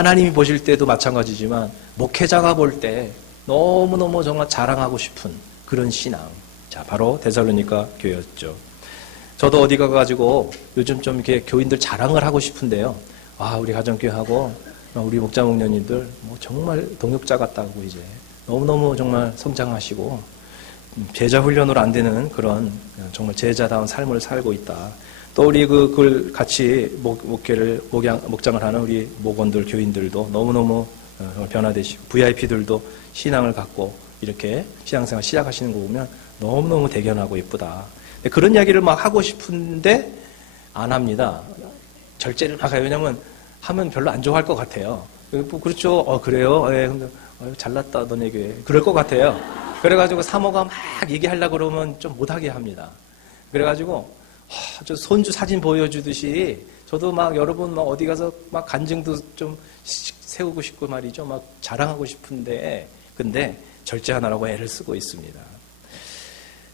하나님이 보실 때도 마찬가지지만 목회자가 볼 때 너무너무 정말 자랑하고 싶은 그런 신앙. 자, 바로 데살로니가 교회였죠. 저도 어디 가가지고 요즘 좀 이렇게 교인들 자랑을 하고 싶은데요. 아, 우리 가정교회하고 우리 목자 목녀님들 뭐 정말 동역자 같다고 이제 너무너무 정말 성장하시고 제자 훈련으로 안 되는 그런 정말 제자다운 삶을 살고 있다. 또 우리 그걸 같이 목장을 하는 우리 목원들, 교인들도 너무너무 변화되시고 VIP들도 신앙을 갖고 이렇게 신앙생활 시작하시는 거 보면 너무너무 대견하고 예쁘다. 그런 이야기를 막 하고 싶은데 안 합니다. 절제를 나가요. 왜냐면 하면 별로 안 좋아할 것 같아요. 그렇죠. 그래요. 예, 근데 잘났다 너네 교회. 그럴 것 같아요. 그래가지고 사모가 막 얘기하려고 그러면 좀 못하게 합니다. 그래가지고 저 손주 사진 보여주듯이 저도 막 여러분 막 어디 가서 막 간증도 좀 세우고 싶고 말이죠. 막 자랑하고 싶은데 근데 절제하느라고 애를 쓰고 있습니다.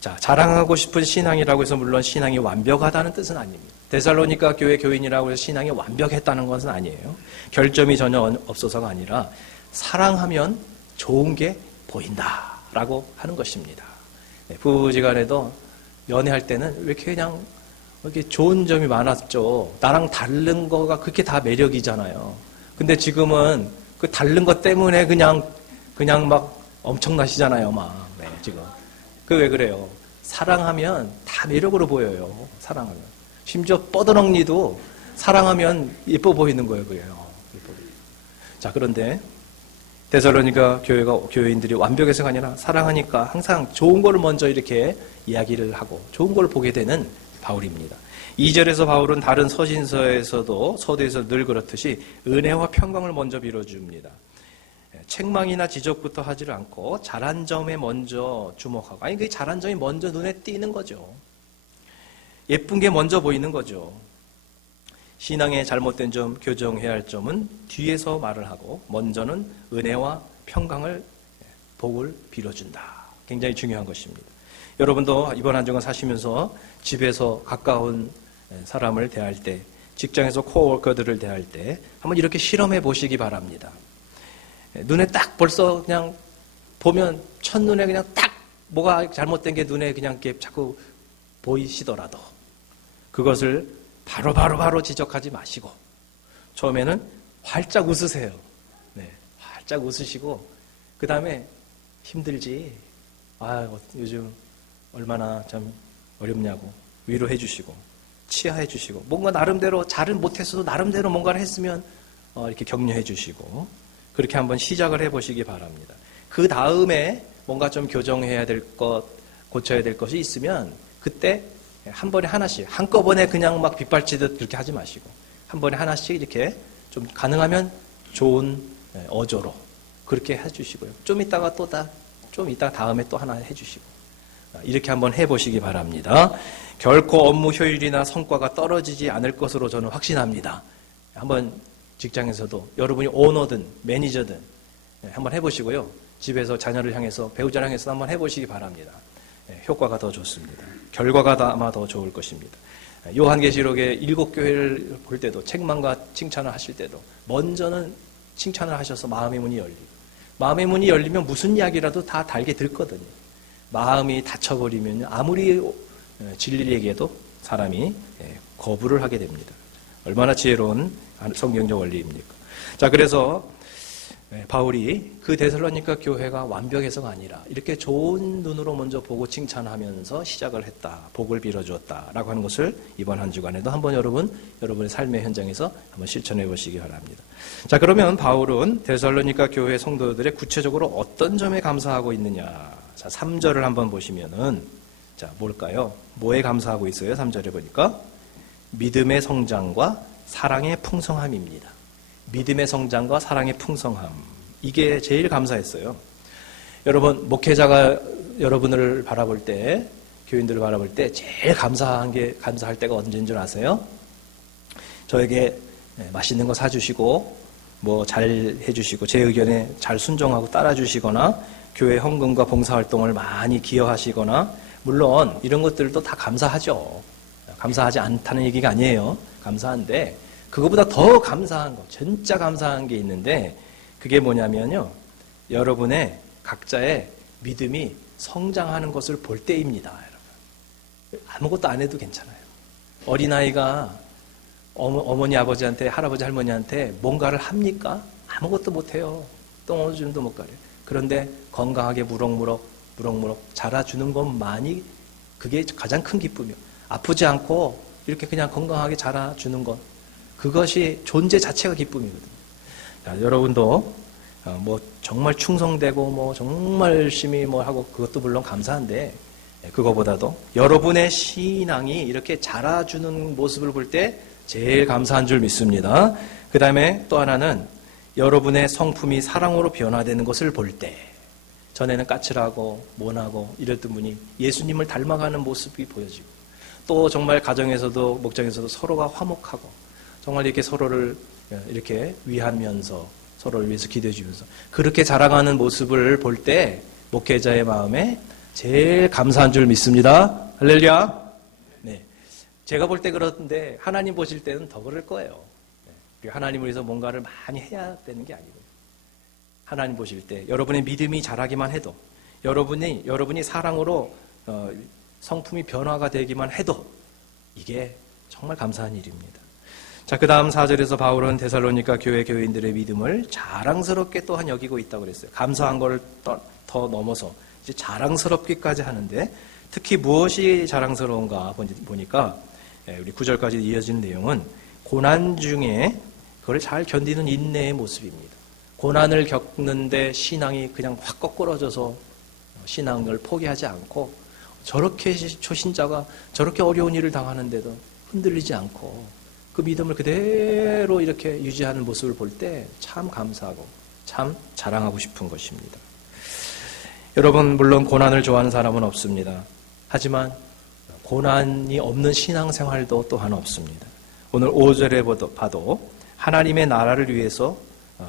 자, 자랑하고 싶은 신앙이라고 해서 물론 신앙이 완벽하다는 뜻은 아닙니다. 데살로니가 교회 교인이라고 해서 신앙이 완벽했다는 것은 아니에요. 결점이 전혀 없어서가 아니라 사랑하면 좋은 게 보인다라고 하는 것입니다. 부부지간에도 연애할 때는 왜 이렇게 그냥 이렇게 좋은 점이 많았죠. 나랑 다른 거가 그렇게 다 매력이잖아요. 근데 지금은 그 다른 것 때문에 그냥 막 엄청나시잖아요, 막. 네, 지금. 왜 그래요? 사랑하면 다 매력으로 보여요. 사랑하면. 심지어 뻐드렁니도 사랑하면 예뻐 보이는 거예요, 그래요. 자, 그런데 데살로니가 교회인들이 완벽해서가 아니라 사랑하니까 항상 좋은 걸 먼저 이렇게 이야기를 하고 좋은 걸 보게 되는 바울입니다. 2절에서 바울은 다른 서신서에서도 서두에서 늘 그렇듯이 은혜와 평강을 먼저 빌어줍니다. 책망이나 지적부터 하지를 않고 잘한 점에 먼저 주목하고 그 잘한 점이 먼저 눈에 띄는 거죠. 예쁜 게 먼저 보이는 거죠. 신앙의 잘못된 점, 교정해야 할 점은 뒤에서 말을 하고 먼저는 은혜와 평강을 복을 빌어준다. 굉장히 중요한 것입니다. 여러분도 이번 한 주간 사시면서 집에서 가까운 사람을 대할 때, 직장에서 코워커들을 대할 때 한번 이렇게 실험해 보시기 바랍니다. 눈에 딱 벌써 그냥 보면 첫눈에 그냥 딱 뭐가 잘못된 게 눈에 그냥 이렇게 자꾸 보이시더라도 그것을 바로 지적하지 마시고 처음에는 활짝 웃으세요. 네, 활짝 웃으시고 그 다음에 힘들지? 요즘 얼마나 참 어렵냐고 위로해 주시고 치하해 주시고 뭔가 나름대로 잘은 못했어도 나름대로 뭔가를 했으면 이렇게 격려해 주시고 그렇게 한번 시작을 해보시기 바랍니다. 그 다음에 뭔가 좀 교정해야 될 것, 고쳐야 될 것이 있으면 그때 한 번에 하나씩, 한꺼번에 그냥 막 빗발치듯 그렇게 하지 마시고 한 번에 하나씩 이렇게 좀 가능하면 좋은 어조로 그렇게 해주시고요. 좀 이따가 다음에 또 하나 해주시고 이렇게 한번 해보시기 바랍니다. 결코 업무 효율이나 성과가 떨어지지 않을 것으로 저는 확신합니다. 한번 직장에서도 여러분이 오너든 매니저든 한번 해보시고요. 집에서 자녀를 향해서 배우자를 향해서 한번 해보시기 바랍니다. 효과가 더 좋습니다. 결과가 아마 더 좋을 것입니다. 요한계시록의 7교회를 볼 때도 책망과 칭찬을 하실 때도 먼저는 칭찬을 하셔서 마음의 문이 열리고 마음의 문이 열리면 무슨 이야기라도 다 달게 들거든요. 마음이 닫혀버리면 아무리 진리를 얘기해도 사람이 거부를 하게 됩니다. 얼마나 지혜로운 성경적 원리입니까? 자, 그래서 바울이 그 데살로니가 교회가 완벽해서가 아니라 이렇게 좋은 눈으로 먼저 보고 칭찬하면서 시작을 했다. 복을 빌어주었다라고 하는 것을 이번 한 주간에도 한번 여러분의 삶의 현장에서 한번 실천해 보시기 바랍니다. 자, 그러면 바울은 데살로니가 교회 성도들의 구체적으로 어떤 점에 감사하고 있느냐? 자, 3절을 한번 보시면은 자, 뭘까요? 뭐에 감사하고 있어요? 3절에 보니까 믿음의 성장과 사랑의 풍성함입니다. 믿음의 성장과 사랑의 풍성함. 이게 제일 감사했어요. 여러분, 목회자가 여러분을 바라볼 때, 교인들을 바라볼 때 제일 감사할 때가 언제인 줄 아세요? 저에게 맛있는 거 사주시고, 뭐 잘 해주시고, 제 의견에 잘 순종하고 따라주시거나, 교회 헌금과 봉사활동을 많이 기여하시거나, 물론 이런 것들도 다 감사하죠. 감사하지 않다는 얘기가 아니에요. 감사한데, 그거보다 더 감사한 거, 진짜 감사한 게 있는데 그게 뭐냐면요. 여러분의 각자의 믿음이 성장하는 것을 볼 때입니다. 여러분. 아무것도 안 해도 괜찮아요. 어린아이가 어머니, 아버지한테, 할아버지, 할머니한테 뭔가를 합니까? 아무것도 못해요. 똥오줌도 못 가려요. 그런데 건강하게 무럭무럭 자라주는 것만이 그게 가장 큰 기쁨이에요. 아프지 않고 이렇게 그냥 건강하게 자라주는 것. 그것이 존재 자체가 기쁨이거든요. 자, 여러분도 뭐 정말 충성되고 뭐 정말 열심히 뭐 하고 그것도 물론 감사한데 그거보다도 여러분의 신앙이 이렇게 자라주는 모습을 볼 때 제일 감사한 줄 믿습니다. 그 다음에 또 하나는 여러분의 성품이 사랑으로 변화되는 것을 볼 때 전에는 까칠하고 모나고 이랬던 분이 예수님을 닮아가는 모습이 보여지고 또 정말 가정에서도 목장에서도 서로가 화목하고 정말 이렇게 서로를 이렇게 위하면서 서로를 위해서 기도해 주면서 그렇게 자라가는 모습을 볼 때 목회자의 마음에 제일 감사한 줄 믿습니다. 할렐루야. 네, 제가 볼 때 그런데 하나님 보실 때는 더 그럴 거예요. 네, 하나님을 위해서 뭔가를 많이 해야 되는 게 아니고 하나님 보실 때 여러분의 믿음이 자라기만 해도 여러분이 사랑으로 성품이 변화가 되기만 해도 이게 정말 감사한 일입니다. 자, 그 다음 4절에서 바울은 데살로니가 교회 교인들의 믿음을 자랑스럽게 또한 여기고 있다고 그랬어요. 감사한 걸 더 넘어서 이제 자랑스럽기까지 하는데 특히 무엇이 자랑스러운가 보니까 우리 9절까지 이어지는 내용은 고난 중에 그걸 잘 견디는 인내의 모습입니다. 고난을 겪는데 신앙이 그냥 확 거꾸러져서 신앙을 포기하지 않고 저렇게 초신자가 저렇게 어려운 일을 당하는데도 흔들리지 않고 그 믿음을 그대로 이렇게 유지하는 모습을 볼 때 참 감사하고 참 자랑하고 싶은 것입니다. 여러분 물론 고난을 좋아하는 사람은 없습니다. 하지만 고난이 없는 신앙생활도 또한 없습니다. 오늘 5절에 봐도 하나님의 나라를 위해서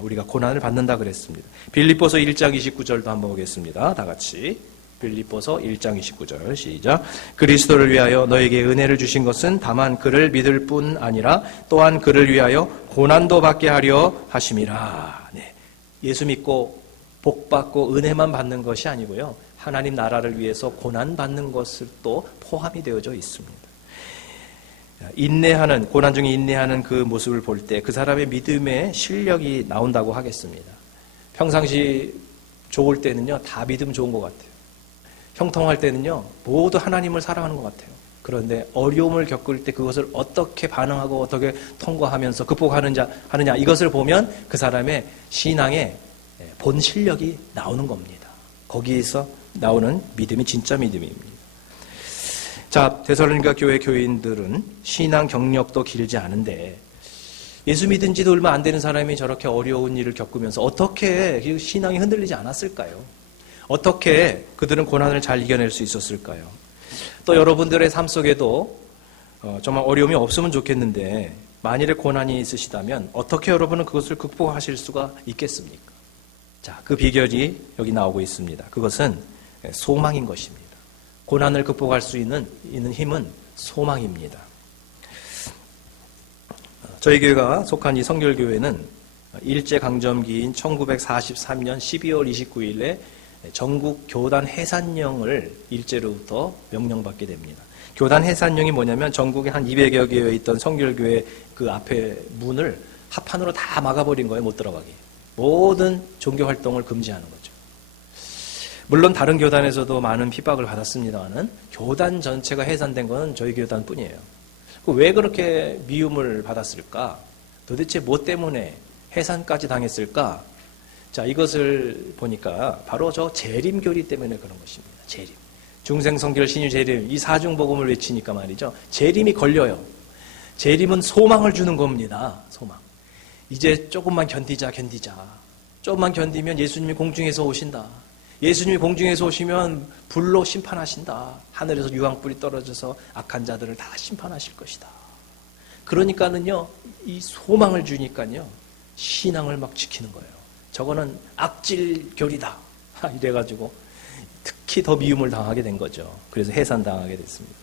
우리가 고난을 받는다 그랬습니다. 빌립보서 1장 29절도 한번 보겠습니다. 다 같이 빌립보서 1장 29절 시작. 그리스도를 위하여 너에게 은혜를 주신 것은 다만 그를 믿을 뿐 아니라 또한 그를 위하여 고난도 받게 하려 하심이라. 네. 예수 믿고 복 받고 은혜만 받는 것이 아니고요. 하나님 나라를 위해서 고난 받는 것을 또 포함이 되어져 있습니다. 인내하는 고난 중에 인내하는 그 모습을 볼 때 그 사람의 믿음의 실력이 나온다고 하겠습니다. 평상시 좋을 때는요 다 믿음 좋은 것 같아요. 형통할 때는요 모두 하나님을 사랑하는 것 같아요. 그런데 어려움을 겪을 때 그것을 어떻게 반응하고 어떻게 통과하면서 극복하느냐 이것을 보면 그 사람의 신앙의 본 실력이 나오는 겁니다. 거기에서 나오는 믿음이 진짜 믿음입니다. 자, 데살로니가 교회 교인들은 신앙 경력도 길지 않은데 예수 믿은 지도 얼마 안 되는 사람이 저렇게 어려운 일을 겪으면서 어떻게 신앙이 흔들리지 않았을까요? 어떻게 그들은 고난을 잘 이겨낼 수 있었을까요? 또 여러분들의 삶 속에도 정말 어려움이 없으면 좋겠는데 만일에 고난이 있으시다면 어떻게 여러분은 그것을 극복하실 수가 있겠습니까? 자, 그 비결이 여기 나오고 있습니다. 그것은 소망인 것입니다. 고난을 극복할 수 있는 힘은 소망입니다. 저희 교회가 속한 이 성결교회는 일제강점기인 1943년 12월 29일에 전국 교단 해산령을 일제로부터 명령받게 됩니다. 교단 해산령이 뭐냐면 전국에 한 200여 개에 있던 성결교회 그 앞에 문을 합판으로 다 막아버린 거예요. 못 들어가게. 모든 종교활동을 금지하는 거죠. 물론 다른 교단에서도 많은 핍박을 받았습니다만 교단 전체가 해산된 건 저희 교단뿐이에요. 왜 그렇게 미움을 받았을까? 도대체 뭐 때문에 해산까지 당했을까? 자, 이것을 보니까 바로 저 재림교리 때문에 그런 것입니다. 재림. 중생성결 신유재림 이 사중복음을 외치니까 말이죠. 재림이 걸려요. 재림은 소망을 주는 겁니다. 소망. 이제 조금만 견디자. 조금만 견디면 예수님이 공중에서 오신다. 예수님이 공중에서 오시면 불로 심판하신다. 하늘에서 유황불이 떨어져서 악한 자들을 다 심판하실 것이다. 그러니까는요, 이 소망을 주니까요, 신앙을 막 지키는 거예요. 저거는 악질교리다. 이래가지고 특히 더 미움을 당하게 된 거죠. 그래서 해산당하게 됐습니다.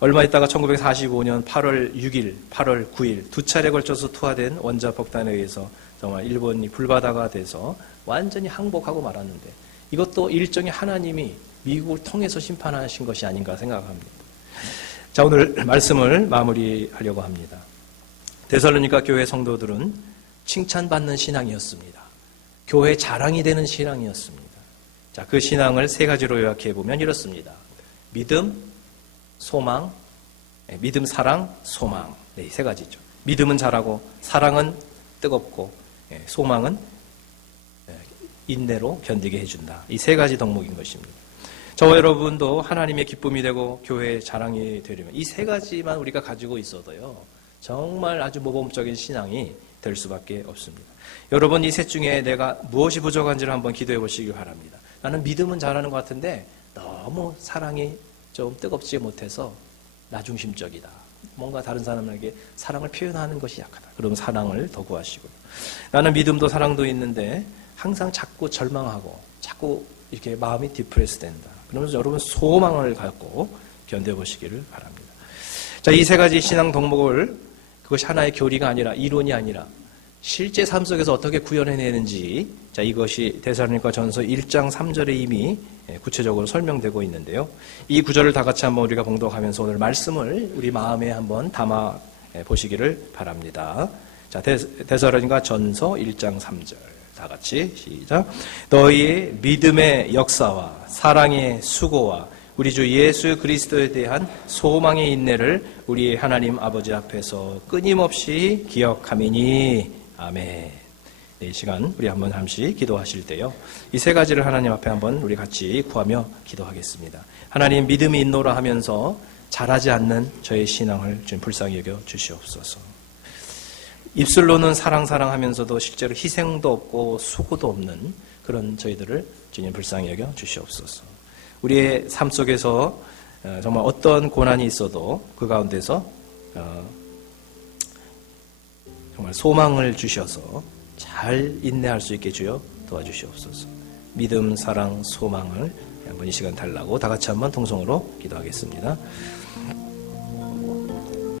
얼마 있다가 1945년 8월 6일, 8월 9일 두 차례 걸쳐서 투하된 원자 폭탄에 의해서 정말 일본이 불바다가 돼서 완전히 항복하고 말았는데 이것도 일종의 하나님이 미국을 통해서 심판하신 것이 아닌가 생각합니다. 자, 오늘 말씀을 마무리하려고 합니다. 데살로니가 교회 성도들은 칭찬받는 신앙이었습니다. 교회 자랑이 되는 신앙이었습니다. 자, 그 신앙을 세 가지로 요약해 보면 이렇습니다. 믿음, 소망, 믿음, 사랑, 소망. 네, 세 가지죠. 믿음은 잘하고, 사랑은 뜨겁고, 소망은 인내로 견디게 해준다. 이 세 가지 덕목인 것입니다. 저와 여러분도 하나님의 기쁨이 되고 교회의 자랑이 되려면 이 세 가지만 우리가 가지고 있어도요, 정말 아주 모범적인 신앙이 될 수밖에 없습니다. 여러분, 이 셋 중에 내가 무엇이 부족한지를 한번 기도해 보시기 바랍니다. 나는 믿음은 잘하는 것 같은데 너무 사랑이 좀 뜨겁지 못해서 나중심적이다. 뭔가 다른 사람에게 사랑을 표현하는 것이 약하다. 그럼 사랑을 더 구하시고요. 나는 믿음도 사랑도 있는데 항상 자꾸 절망하고 자꾸 이렇게 마음이 디프레스 된다. 그러면서 여러분 소망을 갖고 견뎌보시기를 바랍니다. 자, 이 세 가지 신앙 덕목을 그것이 하나의 교리가 아니라 이론이 아니라 실제 삶 속에서 어떻게 구현해내는지, 자, 이것이 데살로니가 전서 1장 3절에 이미 구체적으로 설명되고 있는데요. 이 구절을 다 같이 한번 우리가 봉독하면서 오늘 말씀을 우리 마음에 한번 담아 보시기를 바랍니다. 자, 데살로니가 전서 1장 3절. 다 같이 시작. 너희의 믿음의 역사와 사랑의 수고와 우리 주 예수 그리스도에 대한 소망의 인내를 우리 하나님 아버지 앞에서 끊임없이 기억하미니. 아멘. 네, 이 시간 우리 한번 잠시 기도하실 때요, 이 세 가지를 하나님 앞에 한번 우리 같이 구하며 기도하겠습니다. 하나님, 믿음이 있노라 하면서 잘하지 않는 저의 신앙을 좀 불쌍히 여겨 주시옵소서. 입술로는 사랑 하면서도 실제로 희생도 없고 수고도 없는 그런 저희들을 주님 불쌍히 여겨 주시옵소서. 우리의 삶 속에서 정말 어떤 고난이 있어도 그 가운데서 정말 소망을 주셔서 잘 인내할 수 있게 주여 도와주시옵소서. 믿음, 사랑, 소망을 한번 이 시간 달라고 다 같이 한번 통성으로 기도하겠습니다.